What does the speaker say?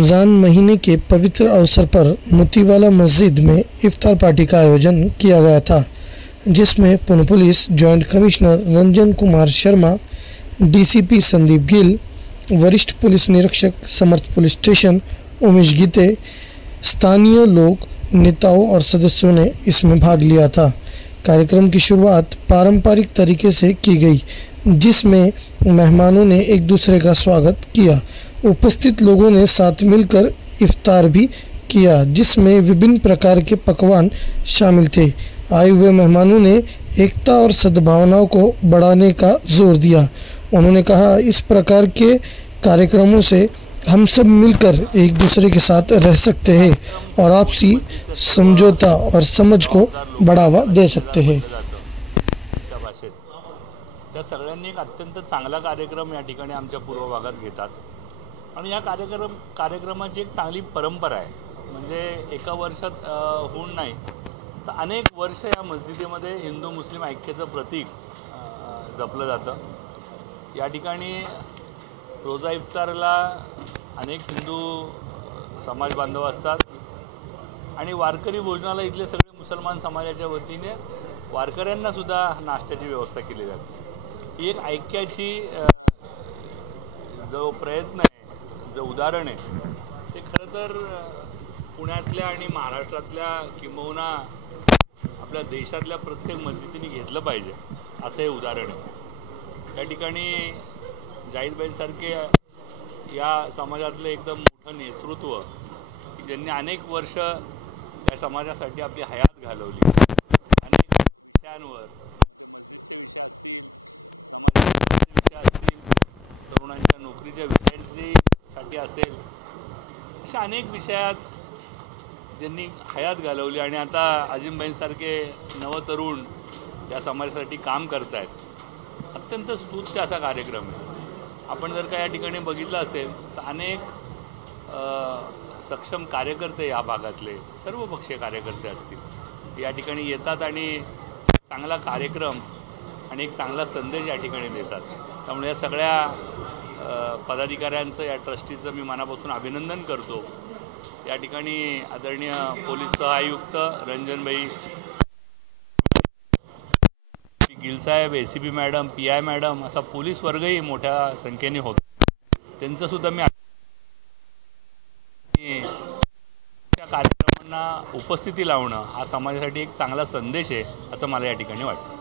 रमज़ान महीने के पवित्र अवसर पर मोतीवाला मस्जिद में इफ्तार पार्टी का आयोजन किया गया था, जिसमें Pune police joint commissioner Ranjan Kumar Sharma, DCP Sandeep gill, वरिष्ठ पुलिस निरीक्षक समर्थ पुलिस स्टेशन उमेश गीते, स्थानीय लोग, नेताओं और सदस्यों ने इसमें भाग लिया था। कार्यक्रम की शुरुआत पारंपरिक तरीके से की गई, जिसमें मेहमानों ने एक दूसरे का स्वागत किया। उपस्थित लोगों ने साथ मिलकर इफ्तार भी किया, जिसमें विभिन्न प्रकार के पकवान शामिल थे। आए हुए मेहमानों ने एकता और सद्भावनाओं को बढ़ाने का जोर दिया। उन्होंने कहा, इस प्रकार के कार्यक्रमों से हम सब मिलकर एक दूसरे के साथ रह सकते हैं और आपसी समझौता और समझ को बढ़ावा दे सकते हैं। त्या सगळ्यांनी एक अत्यंत चांगला कार्यक्रम या ठिकाणी आमच्या पूर्व भागात घेतात आणि या कार्यक्रमाची एक चांगली परंपरा आहे। म्हणजे एका वर्षात होऊन नाही तर अनेक वर्ष या मस्जिदीमध्ये हिंदू मुस्लिम ऐक्याचं प्रतीक जपलं जातं। या ठिकाणी रोजा इफ्तारला अनेक हिंदू समाज बांधव असतात आणि वारकरी भोजनाला इथले सगळे मुसलमान समाजाच्या वतीने वारकऱ्यांना सुद्धा नाश्त्याची व्यवस्था केली जाते। ही एक ऐक्याची जो प्रयत्न आहे, जो उदाहरण आहे, ते खरं तर पुण्यातल्या आणि महाराष्ट्रातल्या किंबहुना आपल्या देशातल्या प्रत्येक मस्जिदीने घेतलं पाहिजे, असं हे उदाहरण आहे। या ठिकाणी जाहीरबाईंसारखे या समाजातले एकदम मोठं नेतृत्व, ज्यांनी अनेक वर्ष या समाजासाठी आपली हयात घालवली, अनेक विषयांवर तरुणांच्या नोकरीच्या विषयांसाठी असेल, अशा अनेक विषयात ज्यांनी हयात घालवली आणि आता अजिमबाईंसारखे नवतरुण या समाजासाठी काम करत आहेत। अत्यंत स्तुत्य असा कार्यक्रम आहे। आपण जर का या ठिकाणी बघितलं असेल तर अनेक सक्षम कार्यकर्ते या भागातले सर्वपक्षीय कार्यकर्ते असतील या ठिकाणी येतात आणि चांगला कार्यक्रम आणि एक चांगला संदेश या ठिकाणी देतात। त्यामुळे या सगळ्या पदाधिकाऱ्यांचं, या ट्रस्टीचं मी मनापासून अभिनंदन करतो। या ठिकाणी आदरणीय पोलीस सहआयुक्त रंजनभाई गिलसाहेब, एसीपी मॅडम, पीआय मॅडम असा पोलीस वर्गही मोठ्या संख्येने होता। त्यांचं सुद्धा मी कार्यक्रमांना उपस्थिती लावणं हा समाजासाठी एक चांगला संदेश आहे, असं मला या ठिकाणी वाटतं।